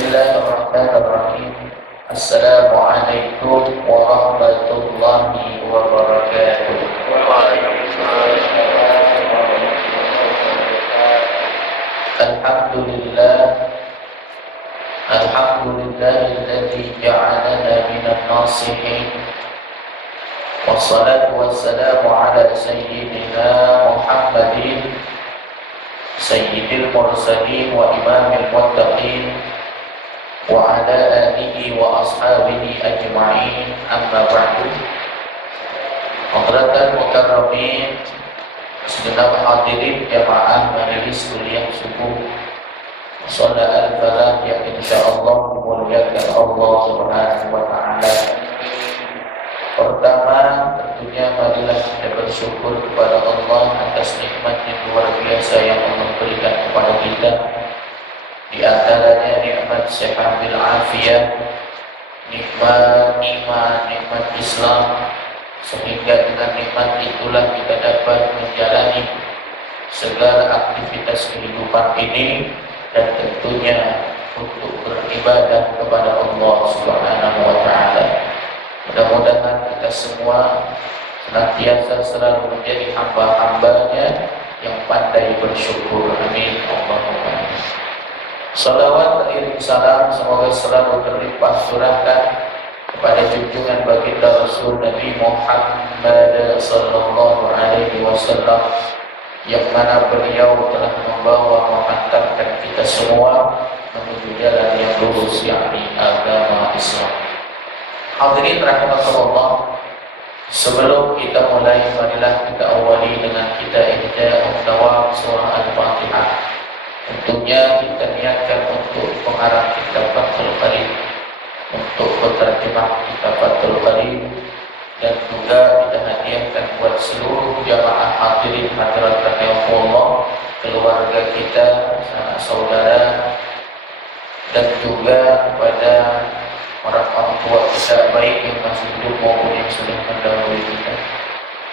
Bismillahirrahmanirrahim. Assalamualaikum warahmatullahi wabarakatuh. Alhamdulillahilladzi ja'alana minan nasihin. Wassalatu wassalamu ala sayyidina Muhammadin sayyidil mursalin wa imamil muttaqin wa ala alihi wa ashabihi ajma'in, amma ba'du. Hadratan mukarramin, segenap hadirin jamaah majelis kuliah subuh salat al-falah yang insyaallah dimuliakan Allah Subhanahu wa taala. Pertama, tentunya marilah kita bersyukur kepada Allah atas nikmat yang luar biasa yang Allah berikan kepada kita. Di antaranya nikmat sehat bil afiyah, nikmat iman, nikmat Islam, sehingga dengan nikmat itulah kita dapat menjalani segala aktivitas kehidupan ini dan tentunya untuk beribadah kepada Allah Subhanahu wa taala. Mudah-mudahan kita semua senantiasa selalu menjadi hamba-hambanya yang pandai bersyukur. Amin. Allahumma amin. Salawat beriring salam semoga selalu terlimpah curahkan kepada junjungan baginda Rasul Nabi Muhammad sallallahu alaihi wasallam, yang mana beliau telah membawa menghantarkan kita semua menuju jalan yang lurus, yakni agama Islam. Hadirin rahimakumullah, sebelum kita mulai, marilah kita awali dengan kita ihda muhtawab surah Al-Fatihah. Tentunya kita niatkan untuk pengarang kitab Fathul Qarib, untuk berterjemah kitab Fathul Qarib, dan juga kita hadiahkan buat seluruh jamaah hadirin hadirat rahimahullah, keluarga kita, sanak saudara, dan juga kepada orang tua kita, baik yang masih hidup maupun yang sudah mendahului kita.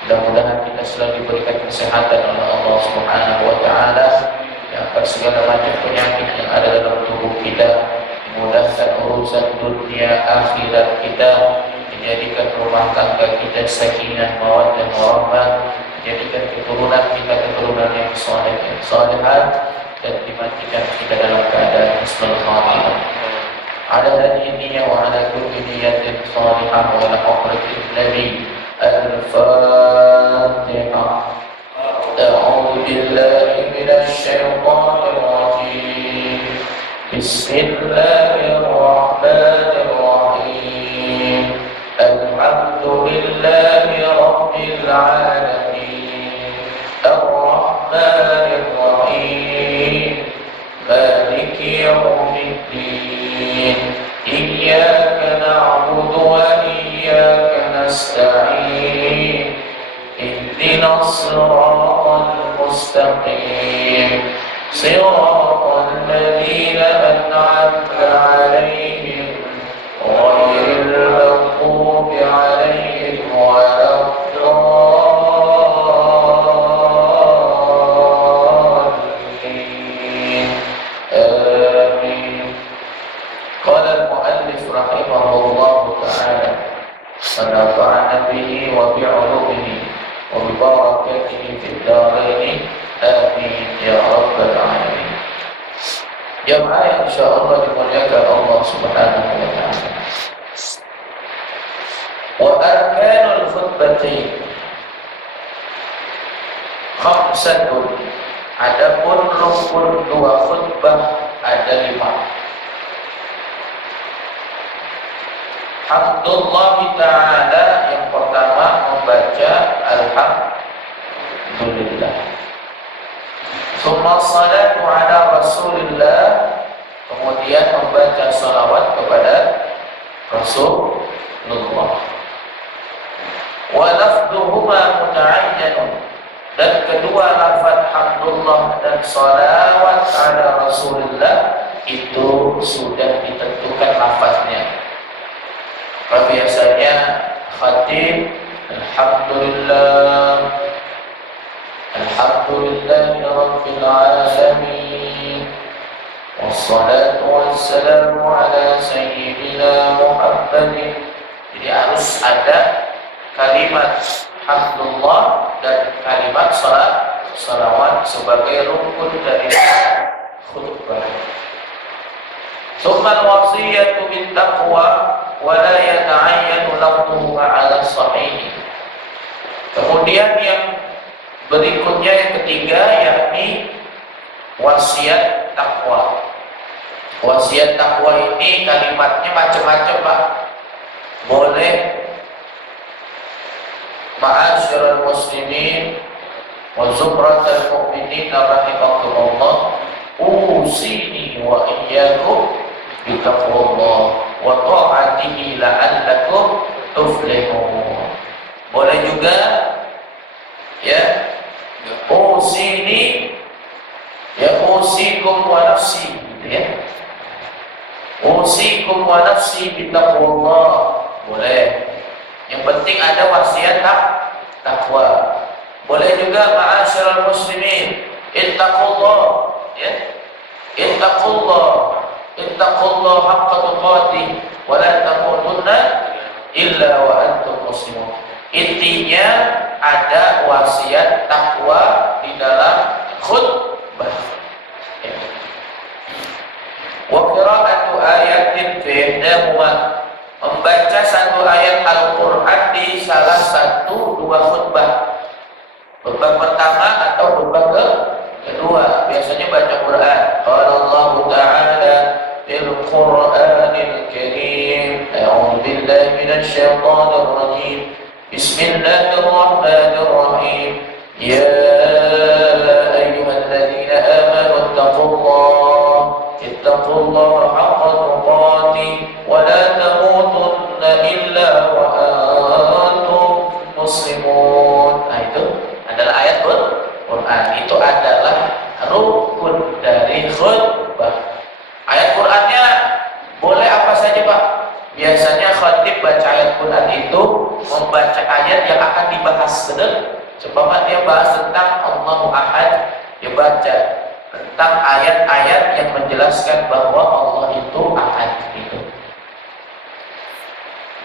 Mudah-mudahan kita selalu diberikan kesehatan oleh Allah Subhanahu wa taala, yang akan segala macam penyakit yang ada dalam tubuh kita dimudahkan urusan dunia akhirat kita, menjadikan rumah tangga kita sakinah mawaddah warahmah, menjadikan keturunan kita keturunan yang saleh dan salihat, dan dimatikan kita dalam keadaan husnul khatimah. Ala hadiniya wa ala kulli niyatin salihah wa ala akhiratin nabi. Al-Fatihah. A'udzu billahi minasy syaithanir rajim. Bismillahirrahmanirrahim. Alhamdulillahi rabbil alamin. Ar-Rahmanir Rahim. Maliki yaumiddin. Iyyaka na'budu wa iyyaka nasta'in. Ihdinas siratal mustaqim. Siratal ladzina an'amta 'alaihim ghairil maghdubi 'alaihim waladdallin. Amin. Qala al-muallif rahimahullahu ta'ala wa nafa'ana bihi wa bi'ulumihi wa bi barakatihi fid dharain. Amin ya rabbal alamin. Jamaah insyaallah dimuliakan Allah Subhanahu wa taala. Wa arkanul khutbati khamsatun. Adapun rukun dua khutbah ada 5. Hamdulillah ta'ala, yang pertama membaca alhamdulillah. Summa salatu ala rasulillah, kemudian membaca salawat kepada Rasulullah. Wa lafduhuma muta'ayyanun, dan kedua lafaz hamdulillah dan salawat ala rasulillah itu sudah ditentukan lafaznya. Biasanya khatib alhamdulillah alhamdulillahi rabbil alamin wassalatu wassalamu ala sayyidina Muhammadin. Jadi harus ada kalimat hamdulillah dan kalimat salawat sebagai rukun dari khutbah. Tsumma al-wasiyatu bit taqwa wa la yata'ayyanu lafdhuhu 'ala sahih. Kemudian yang berikutnya yang ketiga yakni wasiat takwa. Wasiat takwa ini kalimatnya macam-macam, Pak. Boleh ma'asyiral muslimin wa zumratal mu'minin rahimakumullah, usini wa iyyakum bi taqwallah wa ta'atihi la'allakum tuflihun. Boleh juga ya, usini ya, usikum wa nafsi gitu ya. Usikum wa nafsi bi taqwallah. Boleh. Yang penting ada wasiat takwa. Boleh juga ma'asyiral muslimin, ittaqullah ya. Ittaqullah haqqa tuqatih wa la tamutunna illa wa antum muslimun. Intinya ada wasiat takwa di dalam khutbah. Wa qira'atu ayatin fi ihdahuma, membaca satu ayat Al-Quran di salah satu dua khutbah. Khutbah pertama atau khutbah kedua biasanya baca Quran. Qala Allah Ta'ala fil Qur'anil Karim, a'udzu billahi minasy syaithanir rajim. Bismillahirrahmanirrahim. Ya ayyuhalladzina amanu ittaqullaha haqqa tuqatih wa la tamutunna illa wa antum muslimun. Nah, itu adalah ayat Quran. Itu adalah rukun dari khutbah. Ayat Qurannya boleh apa saja, Pak? Biasanya khatib baca ayat Quran itu membaca ayat yang akan dibahas. Benar? Coba dia bahas tentang Allahu Ahad, dia baca tentang ayat-ayat yang menjelaskan bahwa Allah itu Ahad itu.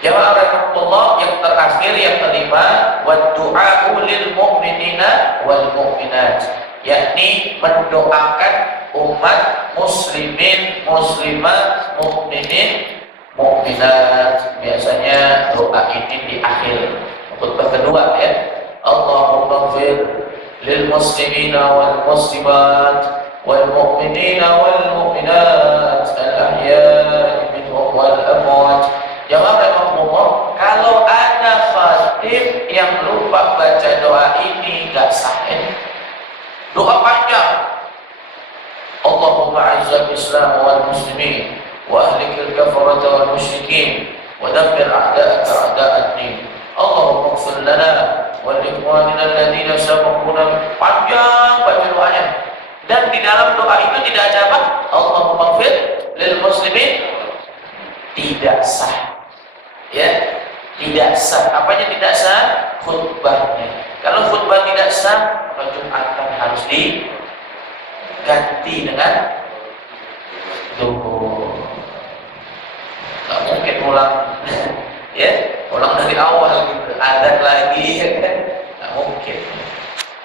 Jamaah rahmatullah, yang terakhir yang kelima, wa du'a'u lil mu'minina wal mu'minat, yakni mendoakan umat muslimin, muslimat, mukminin, mukminat. Biasanya doa ini di akhir khutbah kedua ya. Allahumma ighfir lil muslimina wal muslimat wal mu'minina wal mu'minat al ahya'i minhum wal amwat. Jawab rahmatullah, kalau ada khatib yang lupa baca doa ini enggak sah. Doa panjang. Allahumma a'izzal Islam wal muslimin wa ahlikil kafarata wal musyrikin wa dammir a'da'aka a'da'ad-din. Allahumma ighfir lana wa li ikhwanina alladziina sabaquna. Panjang baca doanya. Dan di dalam doa itu tidak ada apa? Allahumma ighfir lil muslimin. Tidak sah. Ya, tidak sah. Apanya tidak sah? Khutbahnya. Kalau khutbah tidak sah, maka Jumatan harus diganti dengan zuhur. Nggak mungkin ulang ya, ulang dari awal gitu, adzan lagi ya kan? Nggak mungkin.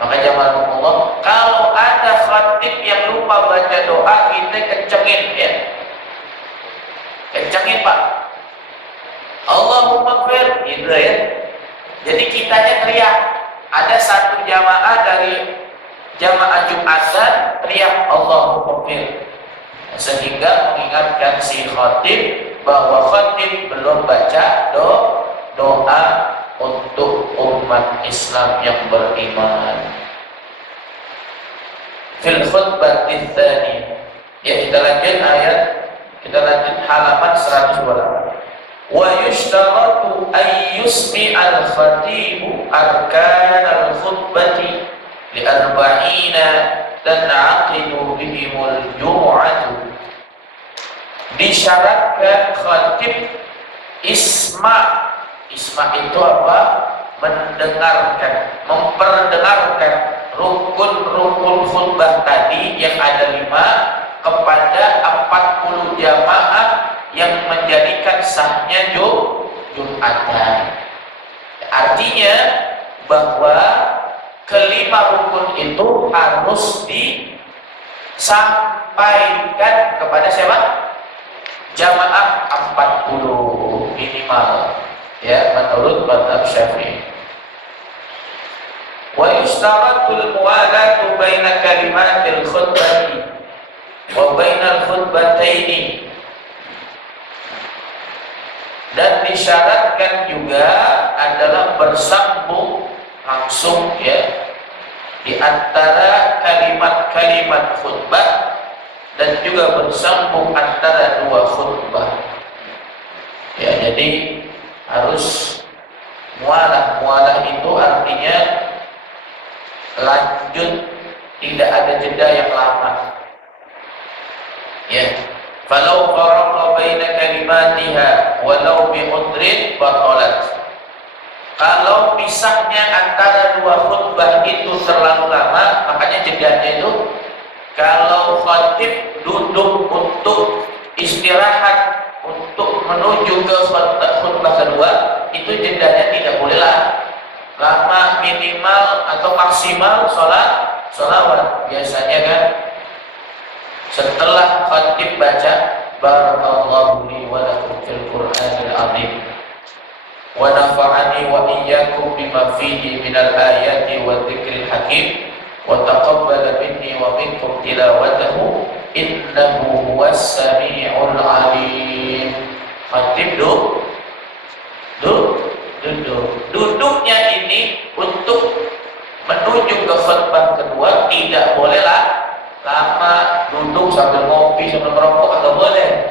Maka jamaah Allah, kalau ada khatib yang lupa baca doa, kita kencengin ya. Kencengin, Pak. Allahumma ighfir gitu ya. Jadi kitanya teriak. Ada satu jamaah dari jamaah Jumatan teriak Allahumma ighfir, sehingga mengingatkan si khatib bahwa khatib belum baca doa untuk umat Islam yang beriman. Fil khutbatil tsani. Ya, kita lanjut halaman 128. Wa yushtaratu ay yusmi'al khatibu arkanal khutbati li arba'ina tan'aqidu bihimul jumu'atu. Disyaratkan khatib isma itu apa? Mendengarkan, memperdengarkan rukun-rukun khutbah tadi yang ada 5. kepada 40 jamaah yang menjadikan sahnya Jumatan. Artinya bahwa kelima rukun itu harus disampaikan kepada siapa? Jamaah 40 minimal, ya, menurut mazhab Syafi'i. Wa yushtaratul muwalatu baina kalimatil khutbati wa bainal khutbataini. Dan disyaratkan juga adalah bersambung langsung, ya, di antara kalimat-kalimat khutbah dan juga bersambung antara dua khutbah. Ya, jadi harus mualah. Mualah itu artinya lanjut, tidak ada jeda yang lama. Ya. Falau faraqa baina kalimatiha walau bi udrin batalat. Kalau pisahnya antara dua khutbah itu terlalu lama, makanya jedanya itu kalau khatib duduk untuk istirahat untuk menuju ke khutbah kedua, itu jedanya tidak bolehlah lama, minimal atau maksimal sholawat. Biasanya kan setelah khatib baca barakallahu li wa lakum fil Qur'anil azim wa nafa'ani wa iyyakum bima fihi minal ayati wa dzikril hakim wa taqabbala minni wa minkum tilawatahu innahu huwas sami'ul alim. Khatib duduknya ini untuk menuju ke khutbah kedua tidak bolehlah lama, duduk sambil ngopi, sambil merokok atau boleh,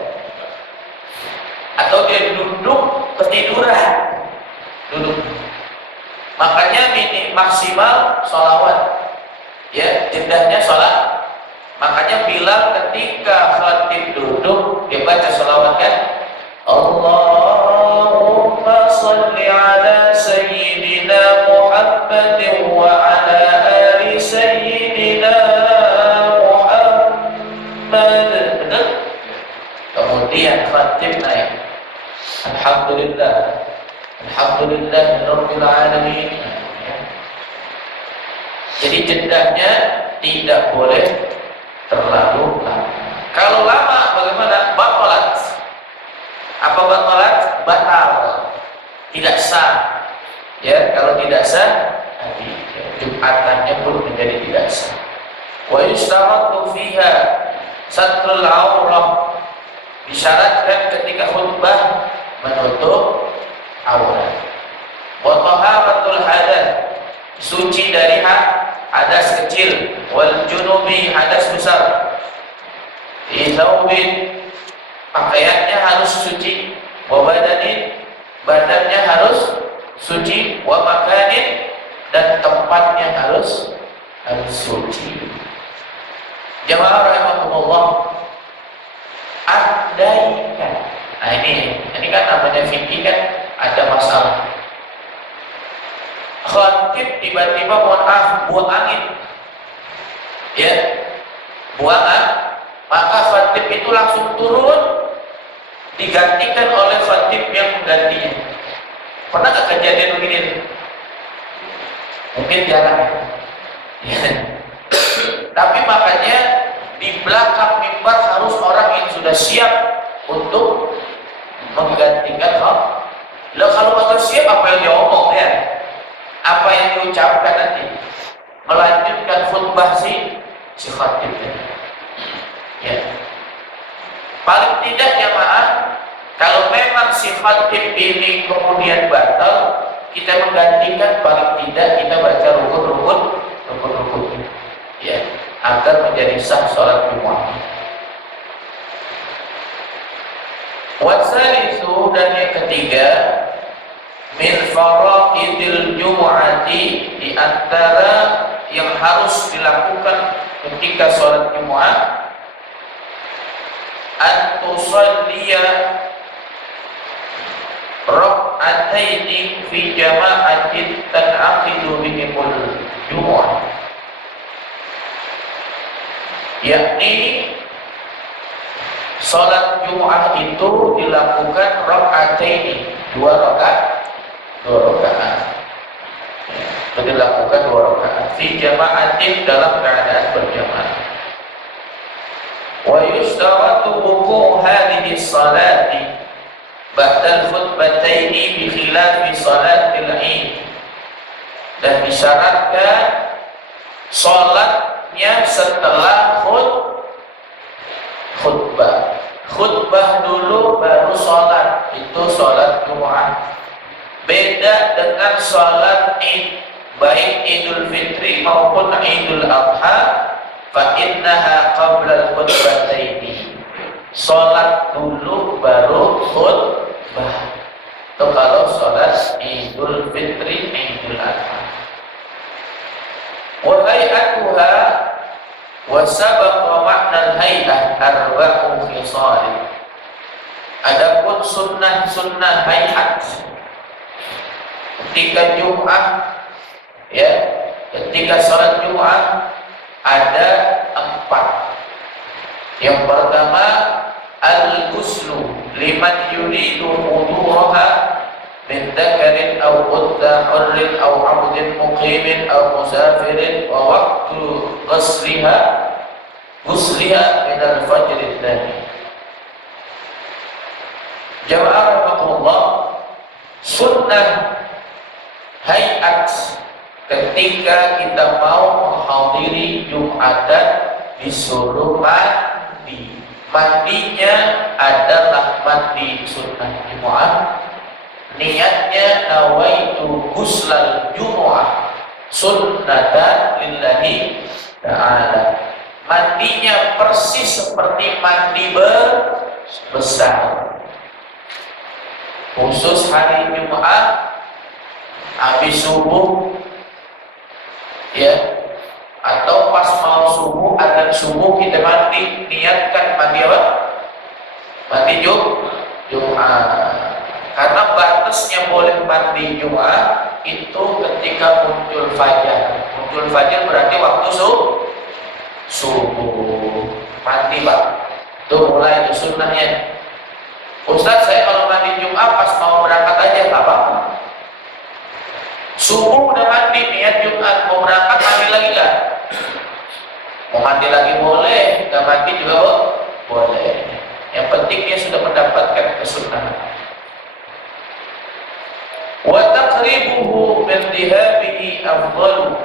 atau dia duduk ketiduran duduk. Makanya ini maksimal sholawat, ya, jedahnya sholat. Makanya Bilal ketika khatib duduk dia baca sholawat kan, Allahumma salli ala sayyidina Muhammadin wa ala ali sayyidina Muhammad. Benar? Kemudian khatib naik, Alhamdulillah Alhamdulillahirabbil alamin. Jadi jedahnya tidak boleh terlalu lama. Kalau lama bagaimana? Batalat. Apa batalat? Batal. Tidak sah. Ya, kalau tidak sah, nanti Jumatannya pun menjadi tidak sah. Wa yushtaratu fiha satrul aurah. Disyaratkan ketika khutbah menutup aurat. Wa taharatul hadath, suci dari hadas kecil, wal junubi, hadas besar. Izawin, pakaiannya harus suci, wa badanin, badannya harus suci, wa makanin, dan tempatnya harus suci. Jamaah rahimakumullah, andaikan, nah ini kan namanya fikih kan ada masalah. Khatib tiba-tiba mohon maaf buang angin, ya, buangan, maka khatib itu langsung turun digantikan oleh khatib yang menggantinya. Pernah nggak kejadian begini? Mungkin jarang, ya. Tapi makanya di belakang mimbar harus orang yang sudah siap untuk menggantikan khatib. Lah kalau nggak siap, apa yang diomong ya? Apa yang diucapkan nanti? Melanjutkan khutbah si khatib. Ya. Paling tidak jamaah, kalau memang si khatib ini kemudian batal, kita menggantikan, paling tidak kita baca rukun-rukun, ya, agar menjadi sah sholat Jumat. Wasalisu, dan yang ketiga, min faraidil jumu'ati, di antara yang harus dilakukan ketika sholat Jumat, an-tusalliya rak'ataini fi jama'atin tan'aqidu bihimul jumu'ah, yakni Salat Jumat itu dilakukan rakaataini, dua rakaat. Itu dilakukan dua rakaat fi jama'atin, dalam keadaan berjamaah. Wa yustaratu wuqu' hadhihi salati ba'da al-khutbataini bi khilafi salatil 'id. Dan disyaratkan salatnya setelah khutbah. Khutbah dulu baru salat, itu salat Jumat. Beda dengan salat Id, baik Idul Fitri maupun Idul Adha, fa innaha qabla al-khutbataini. Salat dulu baru khutbah. Itu kalau salat Idul Fitri, Idul Adha. Wa hay'atuha wa sabaqa ma'na al-hay'ah arba'u khisal. Adapun sunnah hay'at ketika Jumat, ya, ketika salat Jumat ada 4. Yang pertama, al-ghuslu liman yuridu huduraha min dzakarin aw untha hurrin aw 'abdin muqimin aw musafirin wa waqtu ghusliha min al-fajr ats-tsani. Jamaah rahmatullah, sunnah hayat ketika kita mau menghadiri Jumatan disuruh mandi. Mandinya adalah mandi sunnah Jumat. Niatnya nawaitu ghuslal Jumu'ah sunnatan lillahi ta'ala. Mandinya persis seperti mandi besar. Khusus hari Jumat, habis subuh, ya, atau pas mau subuh, adzan subuh kita mandi, niatkan mandi apa? Mandi Jumat. Karena batasnya boleh mandi Jumat itu ketika muncul fajar. Muncul fajar berarti waktu subuh. Mandi, Pak. Itu mulai itu sunnahnya. Ustaz, saya kalau mandi Jumat pas mau berangkat aja nggak apa-apa. Subuh udah mandi, niat Jumat, mau berangkat mandi lagi nggak? Mau mandi lagi boleh, nggak mandi juga boleh. Yang penting dia sudah mendapatkan kesunahan. Wa taqribuhu min dhihabihi afdalu.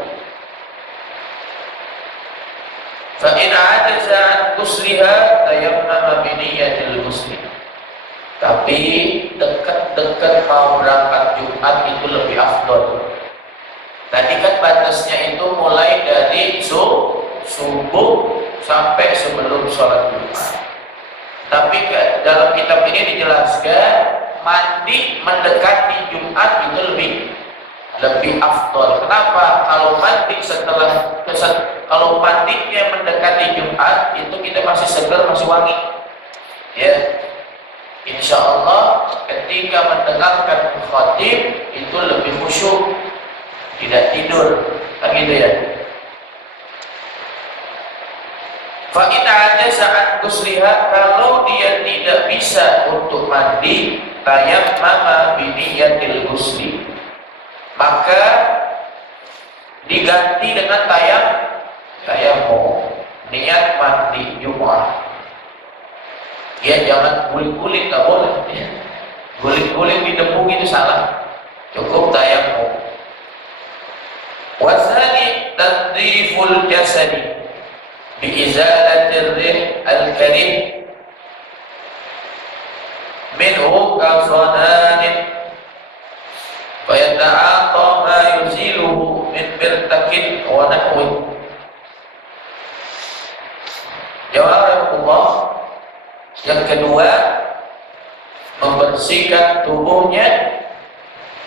Fa in 'ajaza 'an ghusliha tayammama bi niyyatil ghusli. Tapi dekat-dekat mau berangkat Jumat itu lebih afdal. Tadi kan batasnya itu mulai dari subuh sampai sebelum sholat Jumat. Tapi dalam kitab ini dijelaskan mandi mendekati Jumat itu lebih afdal. Kenapa? Kalau mandinya mendekati Jumat itu kita masih segar, masih wangi. Ya. Insya Allah ketika mendengarkan khatib itu lebih khusyuk, tidak tidur, kan gitu ya. Fa in ajaza an ghusliha, kalau dia tidak bisa untuk mandi, tayammama bi niyyatil ghusli, maka diganti dengan tayammum, niat mandi Jumat. Ya, jangan guling-guling, nggak boleh. Ya. Guling-guling di debu itu salah. Cukup tayammum. Wasani tadriful jasadi bi izalatir rih al-karim minhu kasananin fa yata'ata ma yuziluhu min birtakin wa nahwi. Jawab Allah. Yang kedua, membersihkan tubuhnya,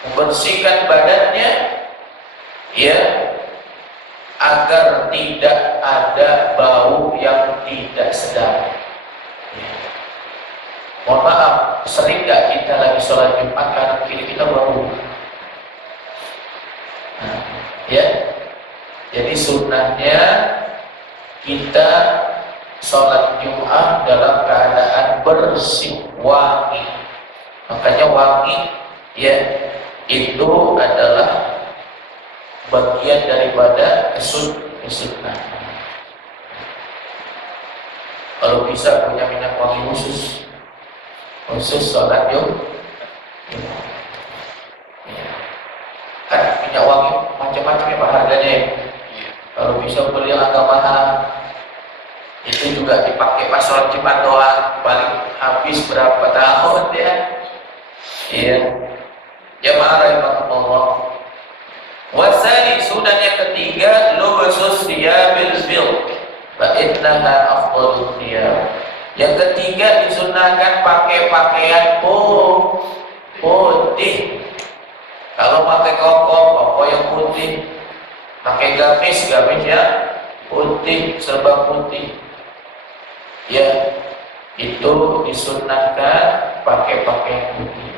membersihkan badannya, ya, agar tidak ada bau yang tidak sedap. Ya. Mohon maaf, sering nggak kita lagi sholat Jumat kanan kiri kita bau? Nah, ya, jadi sunnahnya kita sholat Jumat dalam keadaan bersih, wangi. Makanya wangi ya itu adalah bagian daripada kesunnah. Kalau bisa punya minyak wangi khusus sholat Jumat. Kan minyak wangi macam-macam ya harganya ya. Kalau bisa beli yang agak mahal, itu juga dipakai pas sholat Jumat doang, paling habis berapa tahun ya. Iya. Jamaah rahimahullah. Wasani sunan yang ketiga lubusus thiyabil bil fa innaha afdalul thiyab. Yang ketiga disunahkan pakai pakaian putih. Kalau pakai koko yang putih, pakai gamis ya putih, serba putih. Ya, itu disunahkan pakai pakaian putih.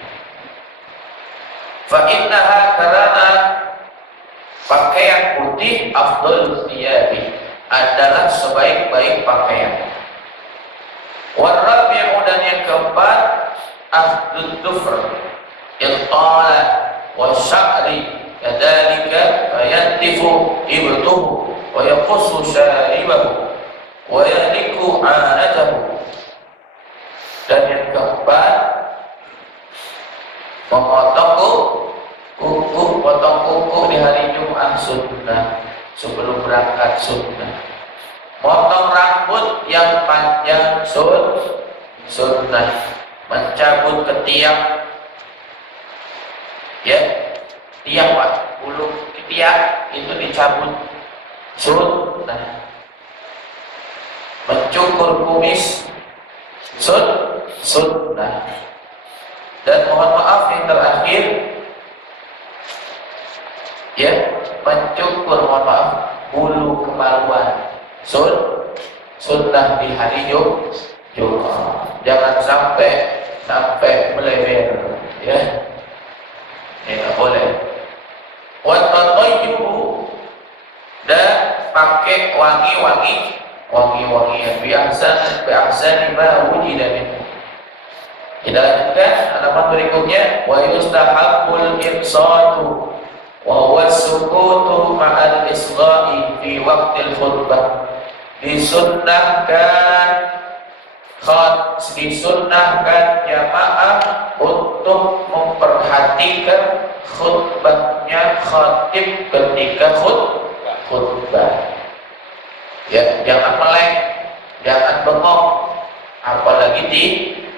Fa innaha karena pakaian putih afdalul thiyabi adalah sebaik-baik pakaian. Warabi'u dan yang keempat afdud dufr ilqala wa sya'ri kadzalika fayantifu ibtuhu wa yaqussu syaribahu wa yaliku anatahu. Dan yang keempat memotong potong kuku di hari Jumat sunnah, sebelum berangkat sunnah. Potong rambut yang panjang sunnah. Mencabut ketiak ya, tiak Pak, bulu ketiak itu dicabut sunnah. Mencukur kumis sunnah. Dan mohon maaf yang terakhir ya, mencukur mohon maaf bulu kemaluan sunnah di hari Jumat. Jangan sampai melebar ya. Tidak boleh. Wa tatayyubu dan pakai wangi-wangian bi'ahsani ma wujida minhu. Kita lanjutkan halaman berikutnya. Wa yustahabbul irsatu wa huwa sukutu ma'al isgha'i fi waqtil khutbah. Disunnahkan jamaah untuk memperhatikan khutbahnya khatib ketika khutbah. Ya, jangan melek, jangan bengong, apalagi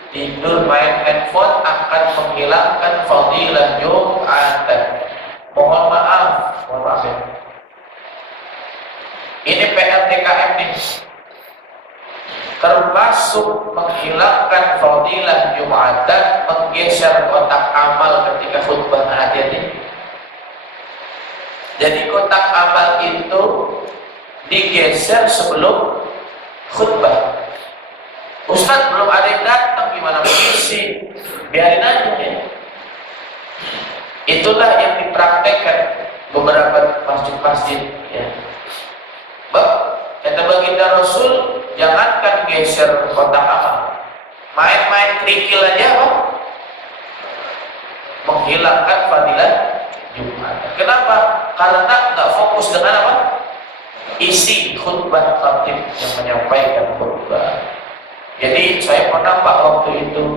tidur main handphone akan menghilangkan fadilah Jumatan. Mohon maaf ya. Ini PLTKM nih, termasuk menghilangkan fadilah Jumatan, menggeser kotak amal ketika khutbah. Hati-hati. Jadi kotak amal itu digeser sebelum khutbah. Ustaz belum ada yang datang, gimana mengisi? Biarin aja ya. Itulah yang dipraktekkan beberapa masjid-masjid ya. Kata baginda Rasul, jangankan geser kotak amal, main-main kerikil aja Pak, menghilangkan fadilah Jumat. Kenapa? Karena nggak fokus dengan apa? Isi khutbah khatib yang menyampaikan khutbah. Jadi saya pernah Pak waktu itu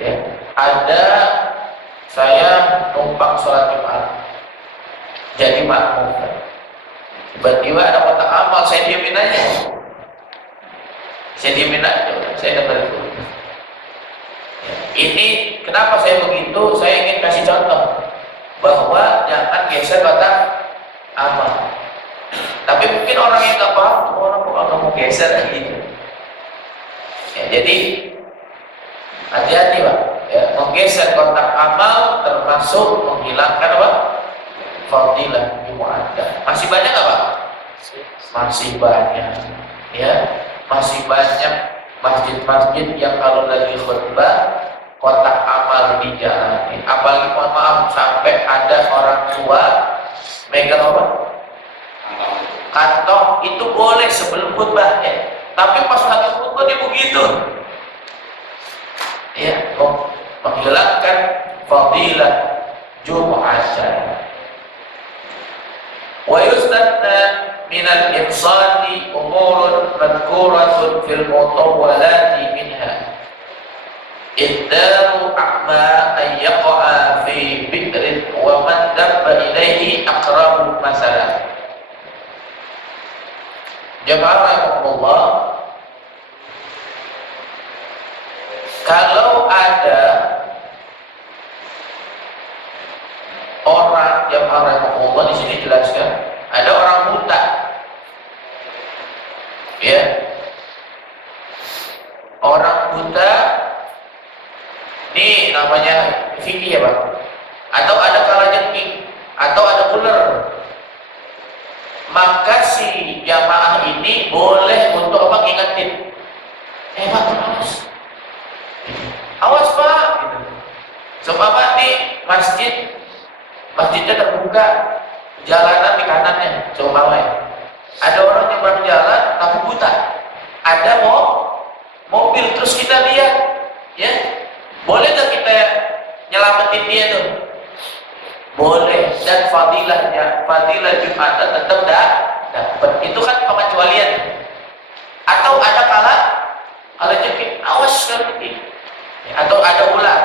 ya, ada saya numpang sholat Jumat jadi makmum. Tiba-tiba ada kotak amal, saya diamin aja. Saya dengar itu. Ini kenapa saya begitu? Saya ingin kasih contoh bahwa jangan geser kotak amal. Tapi mungkin orang yang nggak paham, orang kok mau geser gitu. Ya, jadi hati-hati Pak. Ya, menggeser kotak amal termasuk menghilangkan apa? Fadilah Jumat. Masih banyak nggak Pak? Masih banyak. Ya, masih banyak masjid-masjid yang kalau lagi khutbah kotak amal dijalani. Apalagi mohon maaf sampai ada orang tua megang apa? kantong itu boleh sebelum khutbah ya. Tapi pas habis khutbah dia begitu. Ya, menghilangkan fadilah Jum'atan. Wa yustatna min al-insani umurun madhkuratun fil mutawwalati minha iddaru a'ma an yaqa'a fi bidrin wa man dabba ilaihi aqrabu masalah. Jamaah Allah, kalau ada orang jamaah Allah di sini jelaskan, ada orang buta, ya, orang buta, ini namanya fikih ya Pak, atau ada kalajengking, atau ada ular. Maka si jamaah ini boleh untuk apa ngingetin, Pak terus, awas Pak, gitu. Seumpama di masjidnya terbuka, jalanan di kanannya, seumpama ya. Ada orang yang berjalan tapi buta, ada mobil terus kita lihat, ya, boleh nggak kita nyelamatin dia tuh? Boleh, dan fadilah Jum'atan tetap dapat. Itu kan pengecualian. Atau ada kalau jadi awas sekali. Atau ada ular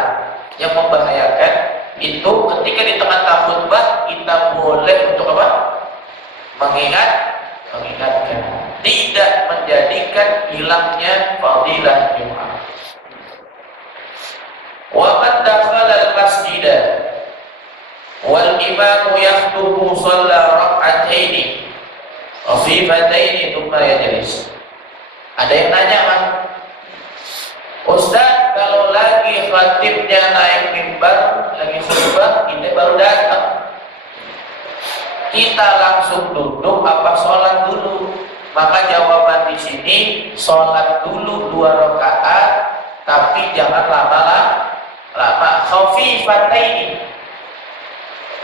yang membahayakan, itu ketika di tengah khutbah kita boleh untuk apa? Mengingatkan. Tidak menjadikan hilangnya fadilah Jum'ah. Wa man dakhala al-masjidah wal imamu yakhthubu shalla rak'ataini khafifataini thumma yajlis. Ada yang nanya, Mas, Ustaz, kalau lagi khatibnya naik mimbar, lagi khutbah, kita baru datang, kita langsung duduk apa sholat dulu? Maka jawaban di sini, sholat dulu 2 rakaat, tapi jangan lama-lama. Khafifataini,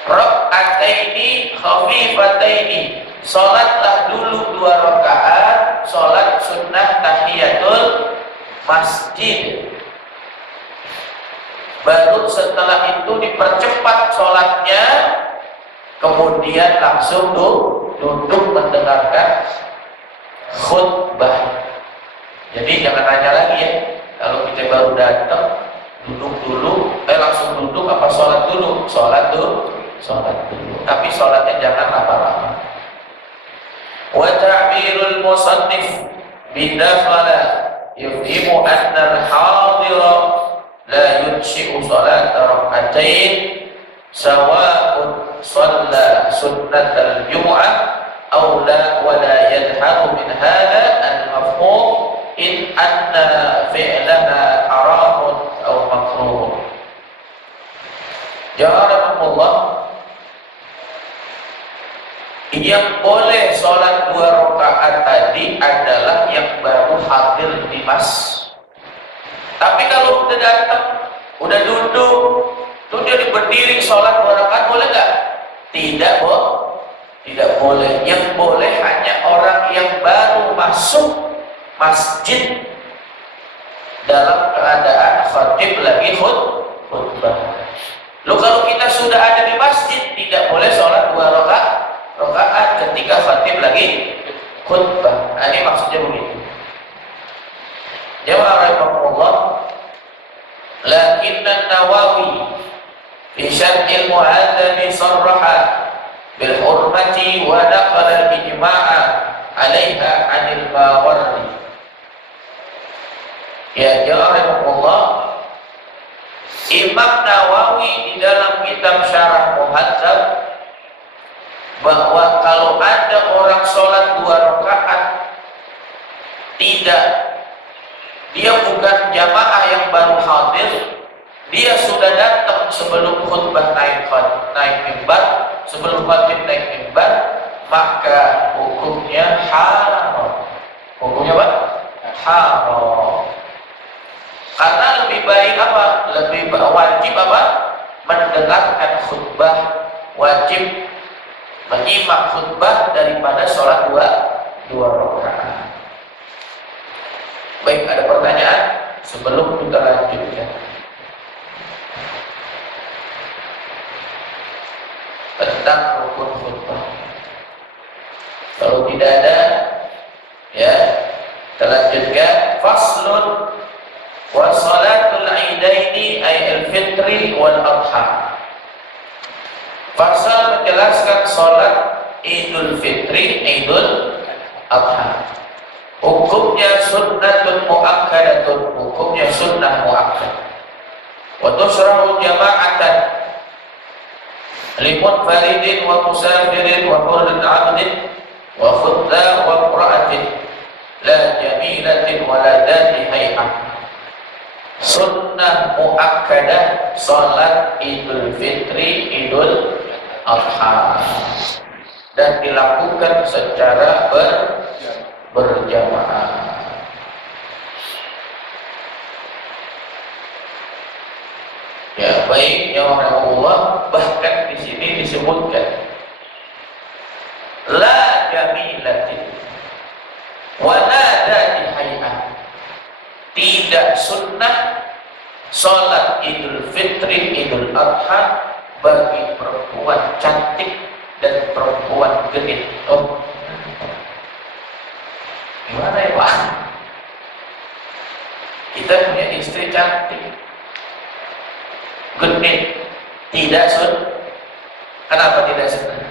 rak'ataini khafifataini. Sholatlah dulu 2 rakaat, sholat sunnah tahiyatul masjid. Baru setelah itu dipercepat sholatnya, kemudian langsung duduk mendengarkan khutbah. Jadi jangan nanya lagi ya, kalau kita baru datang duduk dulu, langsung duduk apa sholat dulu? Sholat dulu. Tapi sholatnya jangan lama-lama. Wa ta'birul musannif bidakhala yufhimu anna al-hadira la yunshi'u salat rak'atain sawa'un shalla sunnat al-jum'ah aw la wa la yadharu min hadha al-mafhum in anna fi'laha haramun aw makruh. Ja'alakumullah, yang boleh sholat 2 rakaat tadi adalah yang baru hadir di masjid. Tapi kalau udah datang, udah duduk, tuh dia berdiri sholat 2 rakaat, boleh nggak? Tidak boleh. Yang boleh hanya orang yang baru masuk masjid dalam keadaan khatib lagi khutbah. Loh, kalau kita sudah ada di masjid, tidak boleh sholat 2 rakaat ketika khatib lagi khutbah. Nah, ini maksudnya begitu. Jamaah rahimahullah, lakinna Nawawi fi syarhil muhadzab sarraha bil hurmati wa naqala al ijma'a 'alaiha 'anil Mawardi. Ya, jamaah rahimahullah, Imam Nawawi di dalam kitab Syarah Muhadzab bahwa kalau ada orang sholat 2 rakaat, tidak, dia bukan jamaah yang baru hadir, dia sudah datang sebelum khutbah naik mimbar, sebelum khatib naik mimbar, maka hukumnya haram. Hukumnya apa? Haram. Karena lebih baik apa? Wajib apa? Mendengarkan khutbah, wajib menyimak khutbah daripada sholat dua rakaat. Baik, ada pertanyaan sebelum kita lanjutkan tentang rukun khutbah? Kalau tidak ada, ya kita lanjutkan. Faslun wa salatul idaini ay al-fitri wal adha. Fasal menjelaskan salat Idul Fitri, Idul Adha. Hukumnya sunnatun muakkadatun, hukumnya sunnah muakkad. Wa tusrahu jama'atan limunfaridin wa musafirin wa hurrin 'abdin wa khutbah wa qira'atin la jamilatin wa la dati hay'ah. Sunnah muakkadah salat Idul Fitri, Idul Adha, dan dilakukan secara berjamaah. Ya, baik ya Allah, bahkan di sini disebutkan la jamilatin wa la dati hay'ah. Tidak sunnah salat Idul Fitri, Idul Adha bagi perempuan cantik dan perempuan genit. Oh, gimana ya Pak? Kita punya istri cantik, genit, tidak sunnah. Kenapa tidak sunnah?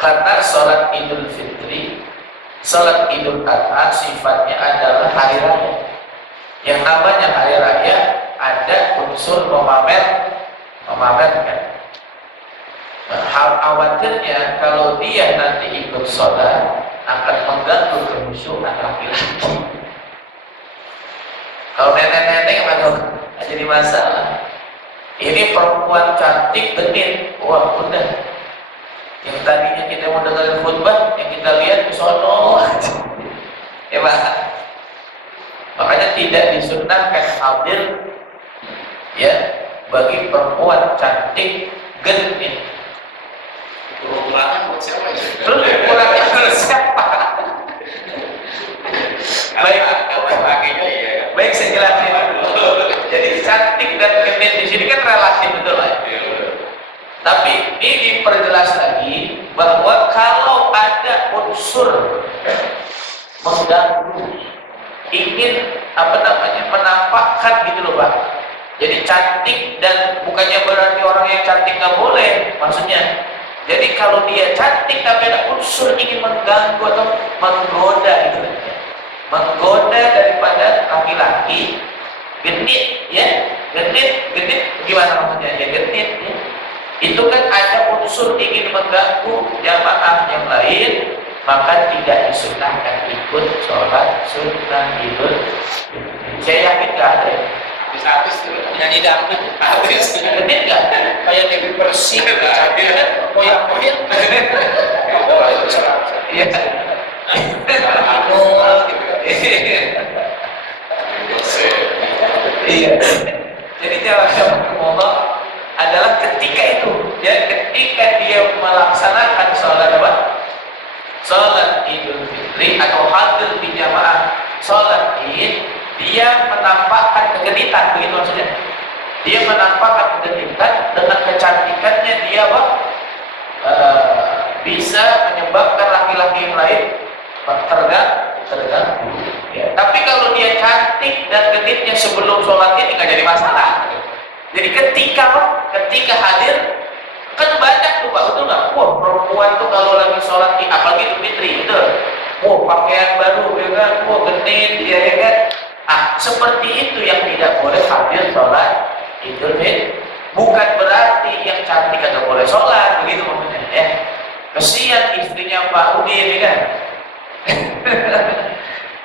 Karena salat Idul Fitri, salat Idul Adha sifatnya adalah hari raya. Yang namanya hari raya ada unsur memamerkan. Hal khawatirnya kalau dia nanti ikut sholat akan mengganggu kehusuan laki-laki. Kalau nenek-nenek akan jadi masalah. Ini perempuan cantik genit, wah udah. Yang tadinya kita mau dengerin khutbah, yang kita lihat ke sono. Ya Pak. Makanya tidak disunnahkan hadir ya bagi perempuan cantik genit. Ukurannya buat siapa ya? Terus ukurannya buat siapa? Baik, baik saya jelasin. Jadi cantik dan genit di sini kan relatif, betul lah. Tapi ini diperjelas lagi bahwa kalau ada unsur mengganggu, ingin menampakkan gitu loh Pak. Jadi cantik dan bukannya berarti orang yang cantik nggak boleh, maksudnya. Jadi kalau dia cantik tapi ada unsur ingin mengganggu atau menggoda gitu, menggoda daripada laki-laki, genit ya, genit gimana maksudnya ya genit ya. Itu kan ada unsur ingin mengganggu jamaah yang lain, maka tidak disunahkan ikut sholat sunnah Idul Fitri. Saya yakin nggak ada. Habis nyanyi dangdut habis. Genit nggak? Kayak Dewi Persik, koyak-koyak. Iya. Iya. Jadi jawaban Allah adalah ketika itu, ya ketika dia melaksanakan sholat apa? Sholat Idul Fitri atau hadir di jamaah sholat Id, dia menampakkan kegenitan, begitu maksudnya. Dia menampakkan kegenitan dengan kecantikannya, dia apa? Bisa menyebabkan laki-laki yang lain terganggu. Ya. Tapi kalau dia cantik dan genitnya sebelum sholat ini nggak jadi masalah. Jadi ketika hadir kan banyak tuh Pak, betul nggak? Wah perempuan tuh kalau lagi sholat apalagi Idul Fitri, betul. Wah pakaian baru, ya kan? Wah genit, ya kan? Seperti itu yang tidak boleh hadir sholat Idul Fitri. Bukan berarti yang cantik agak boleh sholat, begitu maksudnya. Ya. Kesian istrinya Pak Udin, ya kan?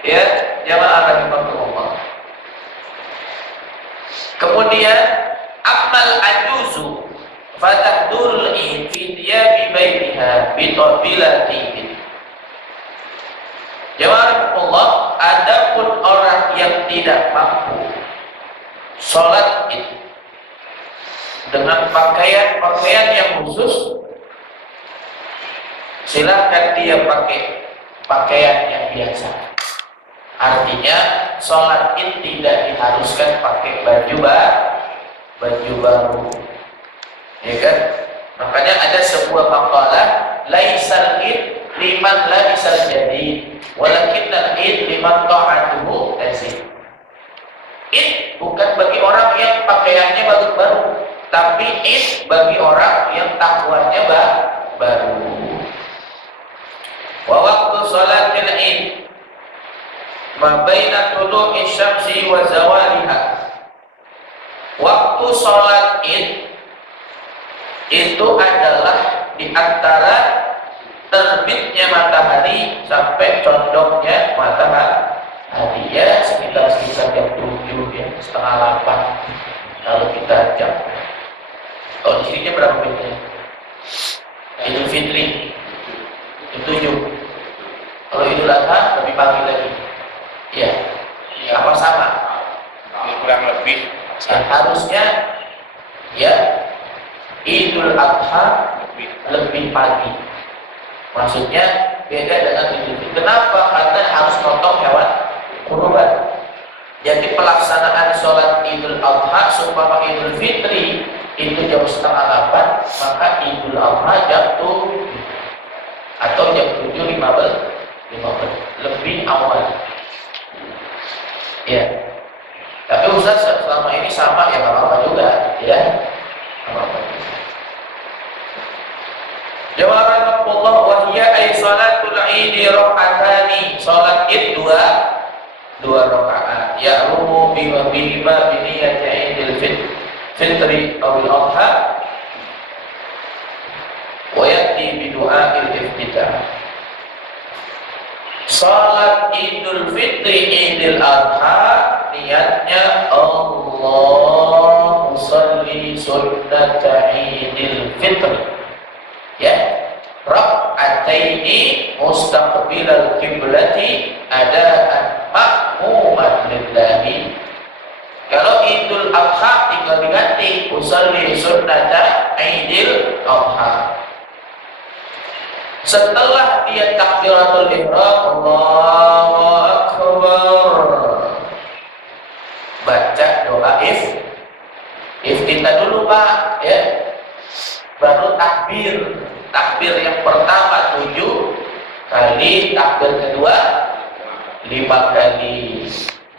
Ya, jamaah rahimahullah. Kemudian amal ajuzu fatahdurul infidya bi baitiha bi tabilati. Jamaah Allah, adapun orang yang tidak mampu sholat Id dengan pakaian yang khusus, Silakan dia pakai pakaian yang biasa. Artinya sholat id tidak diharuskan pakai baju baru, ya kan? Makanya ada sebuah maqalah, laisal id liman labisal jadi, walakinnal id liman ta'atuhu tazid. Id bukan bagi orang yang pakaiannya baru-baru, tapi id bagi orang yang takwanya baru. Wa waqtu sholatil id ma baina tulu'i syamsi wa zawaliha. Waktu sholat id itu adalah di antara terbitnya matahari sampai condongnya matahari, ya sekitar jam 7 ya, setengah 8 kalau kita jam. Kalau di sini berapa menit? Idul Fitri itu 7. Kalau Idul Adha lebih pagi lagi. Ya, apa sama? Kurang lebih. Ya, harusnya ya Idul Adha lebih pagi. Maksudnya beda dengan Idul Fitri. Kenapa? Karena harus potong hewan kurban. Jadi pelaksanaan sholat Idul Adha supaya Idul Fitri itu jam setengah 8, maka Idul Adha jam 7 atau jam 7.15 lebih awal. Ya. Tapi Ustaz selama ini sama ya, nggak apa-apa juga, ya. Nggak apa-apa. Jawaban Allah wa hiya ay salatul Id raka'atani. Salat Id dua rakaat. Ya'rumu bi niyyati Idul Fitri aw al-Adha wa ya'ti bi du'a'il iftitah. Salat Idul Fitri, Idul Adha, niatnya Allahumma sholli sunnata Idul Fitri. Ya, rak'ataini mustaqbilal qiblati adaan ma'muman lillahi. Kalau Idul Adha tinggal diganti usolli sunnata Idul Adha. Setelah dia takbiratul ihram, Allahu akbar, baca doa iftitah dulu Pak, ya. Baru takbir yang pertama 7 kali, takbir kedua 5 kali.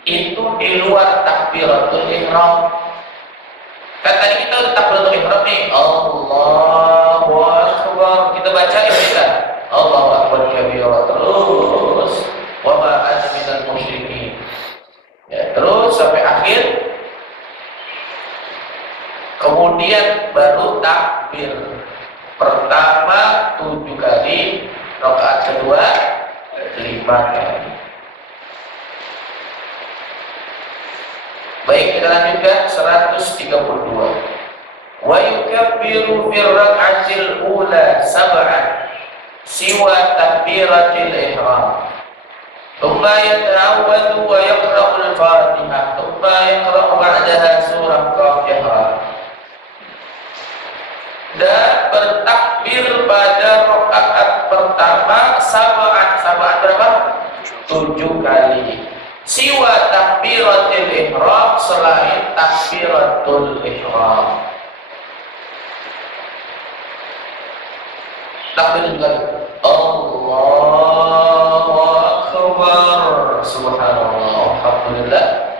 Itu di luar takbiratul ihram. Kan tadi kita udah takbiratul ihram nih, Allahu akbar, kita baca iftitah, Allahu akbar kabira, terus wa ma ana minal musyrikin, ya, terus sampai akhir. Kemudian baru takbir pertama 7 kali, rakaat kedua 5 kali. Baik, kita lanjutkan 132. Wa yukabbiru fi rak'atil ula sab'an siwa takbiratil ihram. Thumma yata'awwadu wa yaqra'ul Fatihah. Thumma yaqra'u ba'daha surah Qaf. Dan bertakbir pada rakaat pertama sab'an berapa? 7 kali. Siwa takbiratul ihram, selain takbiratul ihram. Takbir juga. Allahu akbar, subhanallah, alhamdulillah,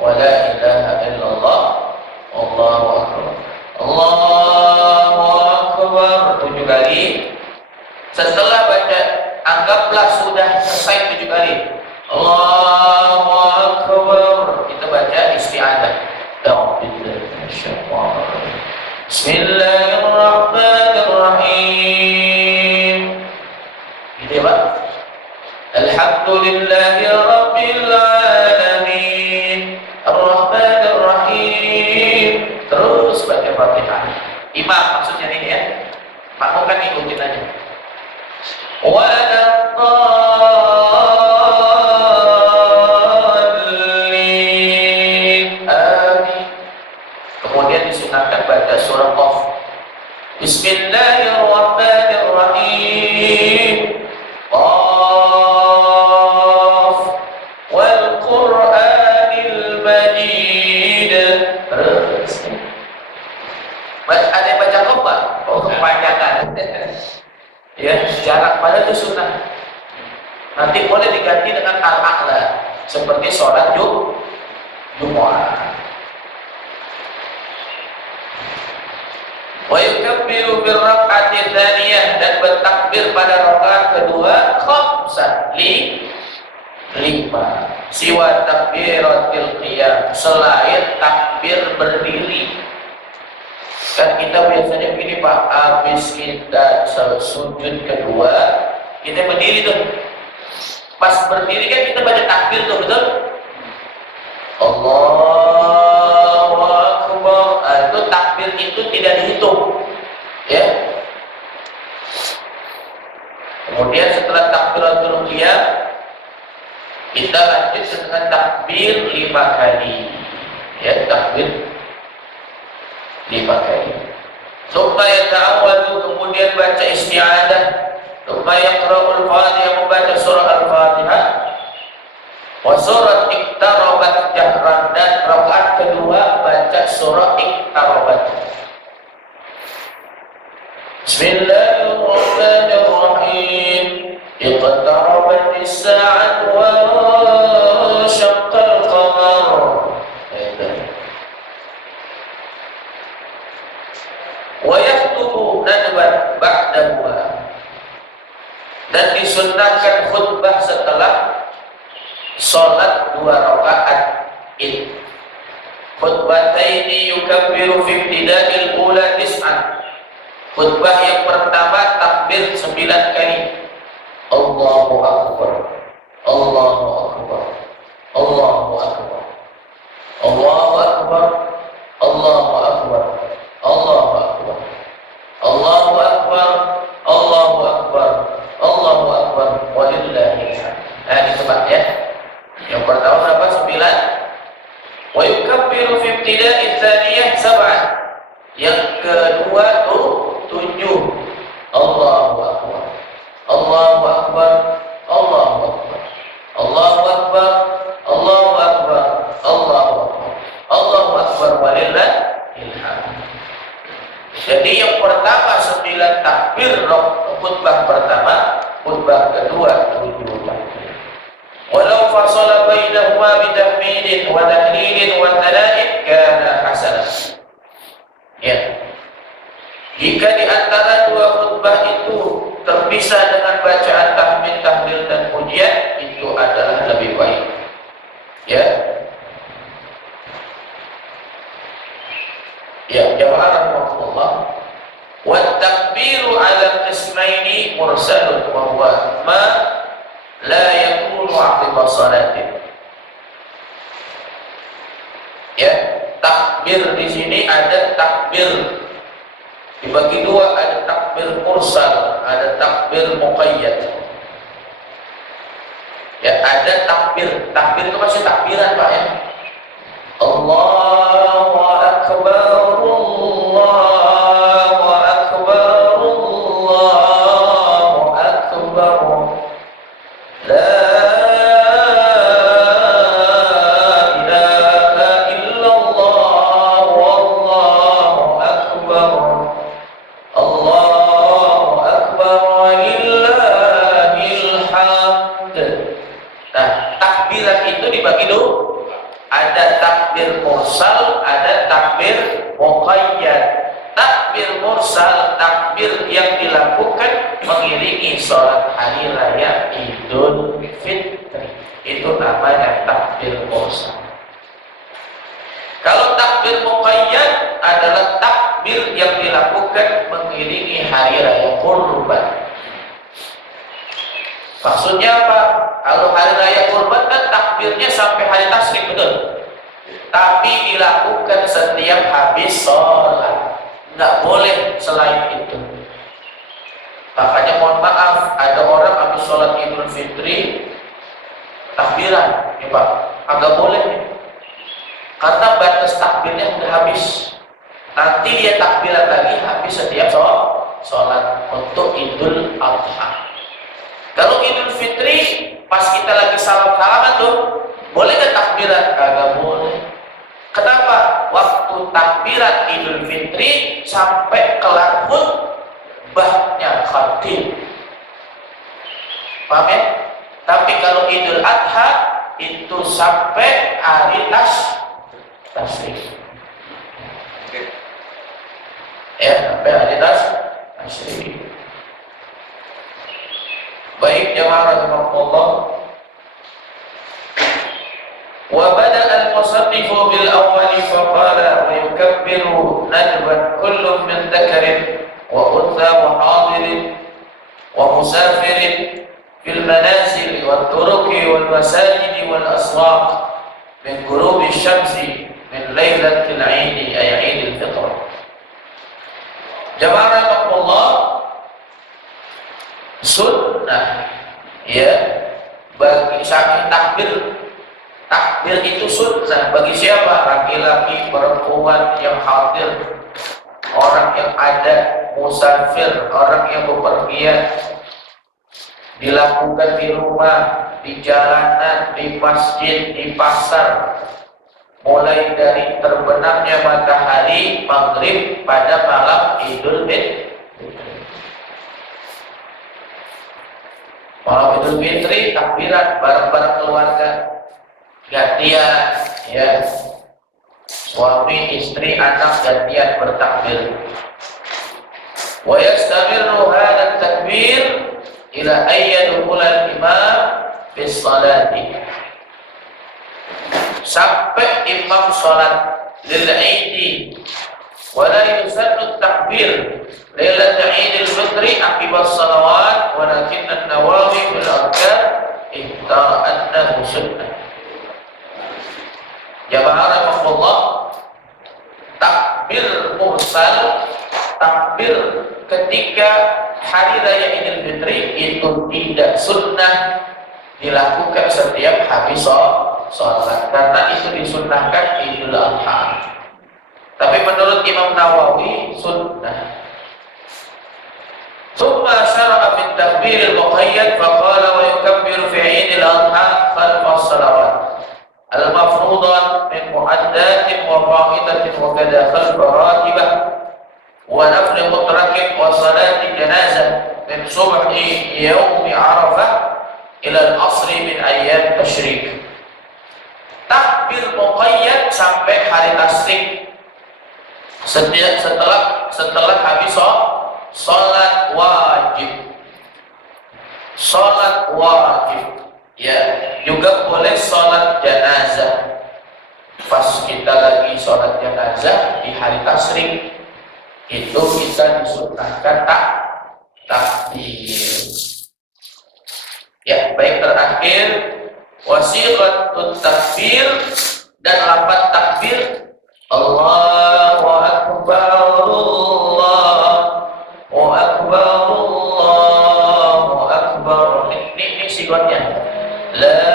wa la ilaha illallah, Allahu akbar. Allahu akbar 7 kali. Setelah baca, anggaplah sudah selesai 7 kali. Allahu akbar, kita baca isti'adzah. Bismillahirrahmanirrahim. Gitu ya Pak. Alhamdulillahi rabbil alamin, Ar-Rahmanir Rahim. Terus baca Fatihah. Imam maksudnya ini ya. Makmum kan ikutin aja. Kemudian disunahkan baca surah Qaf. Bismillahirrahmanirrahim. boleh diganti dengan al-a'la seperti sholat Jumu'ah. Wa yukabbiru bil rak'ati tsaniyah, dan bertakbir pada rakaat kedua khamsan lima. Siwa takbiratil qiyam, selain takbir berdiri. Kan kita biasanya begini Pak, habis kita sujud kedua, kita berdiri tuh. Pas berdiri kan kita baca takbir tuh, betul? Allahu Akbar. Itu takbir itu tidak dihitung, ya. Kemudian setelah takbiratul qiyam, kita lanjut dengan takbir 5 kali, ya, takbir 5 kali. Summa yata'awwadu, kemudian baca isti'adah. Summa yaqra'ul Fatihah, membaca surah Al-Fatihah. Wa surat Iqtarabat jahran, dan rakaat kedua baca surah Iqtarabat. Bismillahirrahmanirrahim. Iqtarabatis sa'atu wa syaqqal qamar. Wa yaktubu nadban ba'dahu, dan disunnahkan khutbah setelah sholat 2 rakaat id. Khutbataini yukabbiru fi ibtida'il ula tis'an. Khutbah yang pertama takbir 9 kali. Allahu Akbar, Allahu Akbar, Allahu Akbar, Allahu Akbar, Allahu Akbar, Allahu Akbar, Allahu Akbar, Allahu Akbar, Allahu Akbar, walillahil hamd. Nah, itu Pak, ya. Yang pertama berapa? 9. Wa yukabbiru fi ibtida'i tsaniyah 7. Yang kedua tuh 7. Allahu Akbar, Allahu Akbar, Allahu Akbar, Allahu Akbar, Allahu Akbar, Allahu Akbar, Allahu Akbar, walillahil hamd. Jadi yang pertama 9 takbir khutbah pertama, khutbah kedua 7 takbir. Walau fasala bainahuma bitahmidin wa tahlilin wa talaid kana hasanan. Ya. Jika di antara 2 khutbah itu terpisah dengan bacaan tahmid, tahlil dan pujian, itu adalah lebih baik. Ya. Ya, jamaah rahmatullah. Wa takbiru 'ala qismaini mursalun wa huwa ma la yakunu 'aqiba salatin. Ya, takbir di sini ada takbir dibagi 2, ada takbir mursal, ada takbir muqayyad. Ya, ada takbir itu masih takbiran Pak, ya. Allahu Akbar, Allahu Akbar, Allahu Akbar. La ilaha illallah, wallahu akbar. Allahu akbar, walillahil hamd. Nah, takbiran itu dibagi 2. Ada takbir mursal, ada takbir muqayyad. Takbir mursal, takbir yang dilakukan mengiringi sholat hari raya Idul Fitri. Itu namanya takbir mursal. Kalau takbir muqayyad adalah takbir yang dilakukan mengiringi hari raya Kurban. Maksudnya apa? Kalau hari raya Kurban kan takbirnya sampai hari tasrik, betul? Tapi dilakukan setiap habis sholat, nggak boleh selain itu. Makanya mohon maaf, ada orang habis sholat Idul Fitri takbiran, ya Pak, agak boleh nih. Karena batas takbirnya sudah habis. Nanti dia takbiran lagi habis setiap sholat untuk Idul Adha. Kalau Idul Fitri pas kita lagi salam-salaman tuh, boleh nggak takbiran? Kagak boleh. Kenapa? Waktu takbiran Idul Fitri sampai kelar pun bahnya khatib. Paham ya? Tapi kalau Idul Adha itu sampai hari tasyrik. Ya, sampai hari tasyrik. Baik jemaah rahimakumullah. Wa bada'a al-musannifu bil awwali fa qala wa yukabbiru nadban kullu min dhakarin wa untha wa hadirin wa musafirin fil manazil wat turuqi wal masajid wal aswaq min ghurubi syamsi min lailatil 'Aid ay 'Aidil Fitr. Jemaah rahimakumullah, sunnah ya bagi saking takbir itu sunnah bagi siapa? Laki-laki, perempuan yang hadir, orang yang ada, musafir, orang yang bepergian, dilakukan di rumah, di jalanan, di masjid, di pasar, mulai dari terbenamnya matahari maghrib pada malam Idul Fitri. Malam Idul Fitri takbiran bareng-bareng keluarga, gantian ya, suami, istri, anak gantian bertakbir. Wa yastamirru hadha takbir ila ayyadkhula al-imam bis salati, sampai imam salat lil Aid wa la yusannu takbir lailatul Aidil Fitri akibat salawat walakin an-Nawawi bil arkan ihtara'annahu sunnah. Jamaah rahimahullah, takbir mursal, takbir ketika hari raya Idul Fitri itu tidak sunnah dilakukan setiap habis sholat, karena itu disunnahkan Idul Adha. Tapi menurut Imam Nawawi sunnah. Thumma syara'a fi at-takbir al-muqayyad fa qala wa yukabbiru fi 'Idil Adha khalfa as-salawat al-mafruḍah min mu'addatin wa fa'idatin wa kadha khalfa ratibah wa nafl mutrakin wa salati janazah min subhi yaumi Arafah ila al-'asri min ayyam tasyrik. Takbir muqayyad sampai hari tasyrik, setelah habis sholat wajib ya, juga boleh sholat janazah. Pas kita lagi sholat janazah di hari tasyrik itu kita disunnahkan takbir. Ya, baik, terakhir wasiqatut takbir dan lafaz takbir Allahu Akbar, Allahu Akbar, Allahu Akbar. Ini sifatnya la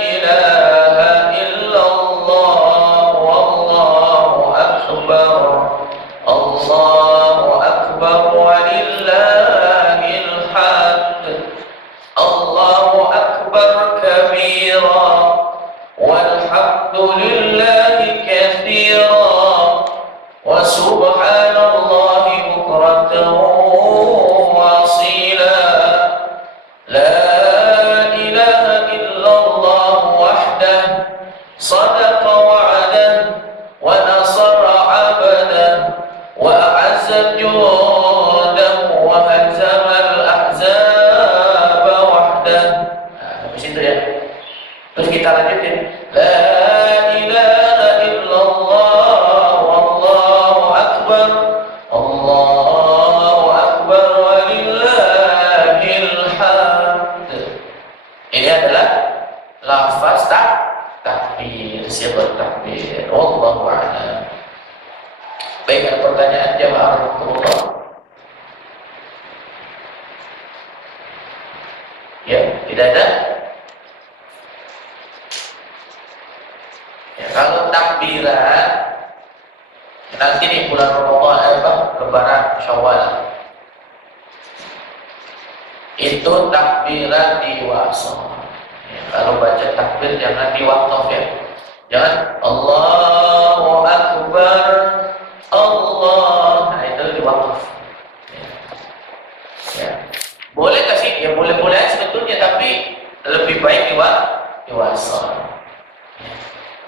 ilaha illallah wallahu akbar, Allahu Akbar walillahil hamd, Allahu Akbar kabira walhamdulillahi katsira wa subhanallahi bukratan wasila. La ilaha illallah wahdah sadaqa wa'adah wa nasara 'abdah wa a'azza judahu wa hazama al-ahzaba wahdah. Habis itu ya. Terus kita lanjutin. La ilaha illallah wallahu akbar, Allahu akbar walillahil hamd. Ini adalah lafaz takbir, siapa takbir. Wallahu a'lam. Baik, ada pertanyaan jamaah rahmatullah? Ya, tidak ada? Ya, kalau takbiran nanti nih bulan Ramadan Lebaran Syawal itu takbiran di wasol. Ya, kalau baca takbir jangan di waqaf ya. Jangan Allahu Akbar, Allah. Nah, itu di waqaf. Ya. Ya. Boleh kasih? Ya boleh-boleh sebetulnya, tapi lebih baik diwasol.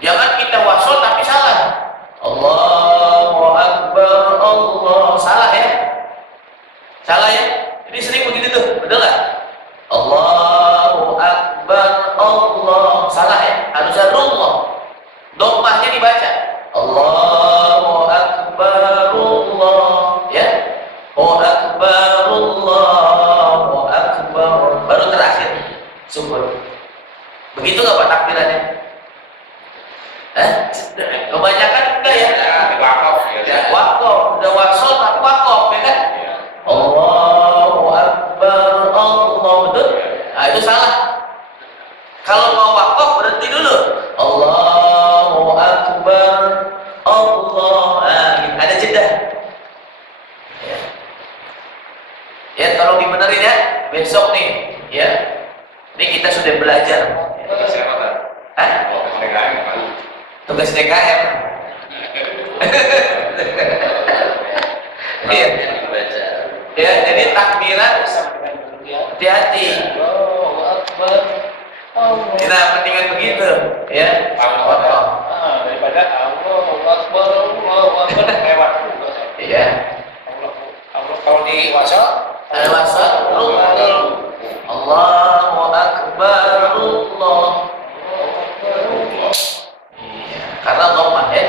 Jangan kita wasol tapi salah. Allahu Akbar, Allah salah ya. Salah ya. Ini sering begitu tuh, betul nggak? Allahu Akbar, Allah salah ya. Harusnya Allah. Dhammahnya dibaca. Allahu Akbar, Allah ya. Allahu Akbar, Allahu Akbar. Baru terakhir syukur. Begitu nggak Pak takbirannya? Kebanyakan enggak ya? Wakaf ya. Wakaf, udah wasol tapi wakaf ya kan? Allahu Akbar, Allah, betul? Nah itu salah. Kalau mau wakaf berhenti dulu. Allahu Akbar, Allah. Nah, ada jeda. Ya, tolong dibenerin ya. Besok nih, ya. Ini kita sudah belajar. Siapa Pak? Hah? TKM Pak. Tugas DKM. Iya. Ya, jadi takbiran hati-hati. Kita mendingan begitu, ya. Daripada Allahu Akbar lewat. Iya. Kalau di WhatsApp Al-Wasat, Allahu Akbar, Allah. Iya, karena dhammah ya.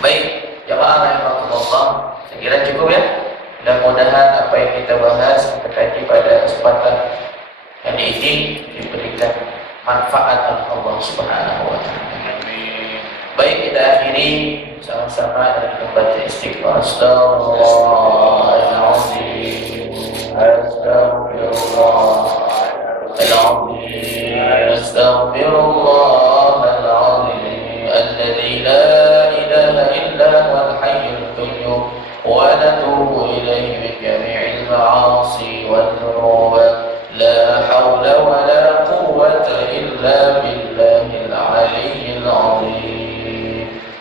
Baik, jamaah rahimakumullah. Saya kira cukup ya. Mudah-mudahan apa yang kita bahas terkait pada kesempatan kali ini diberikan manfaat oleh Allah Subhanahu wa taala. Baik, kita akhiri sama-sama dengan membaca istighfar. Astaghfirullahaladzim, astaghfirullahaladzim, astaghfirullahaladzim, alladzi la ilaha illa huwal hayyul qayyum, wa natubu ilaihi min jami'il ma'asi wal dhunub. La hawla wa la quwwata illa billahil aliyyil 'azim.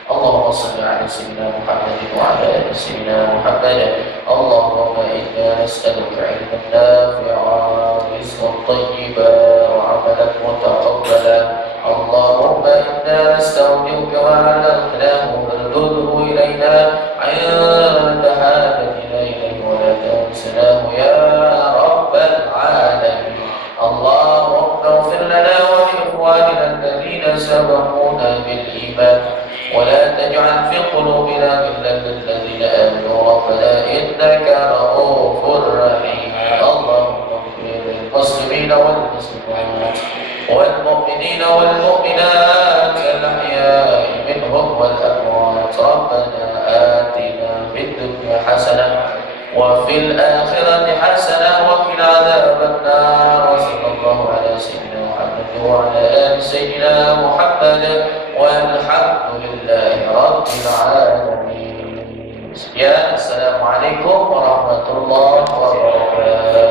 اللهم صل على سيدنا محمد وعلى ال سيدنا محمد. اللهم انا نسالك علما نافعا ورزقا طيبا وعملا متقبلا. اللهم انا نستودعك ما علمتناه فردده الينا عند حاجتنا اليه ولا تنسناه يا رب العالمين. اللهم اغفر لنا ولاخواننا الذين سبقونا بالايمان ولا تجعل في قلوبنا غلا للذين آمنوا ربنا إنك رؤوف رحيم. اللهم اغفر للمسلمين والمسلمات والمؤمنين والمؤمنات الأحياء منهم والأموات. ربنا آتنا في الدنيا حسنة وفي الآخرة حسنة وقنا عذاب النار. وصلى الله على سيدنا محمد وعلى آل سيدنا محمد والحمد لله رب العالمين. Ya, assalamualaikum warahmatullahi wabarakatuh.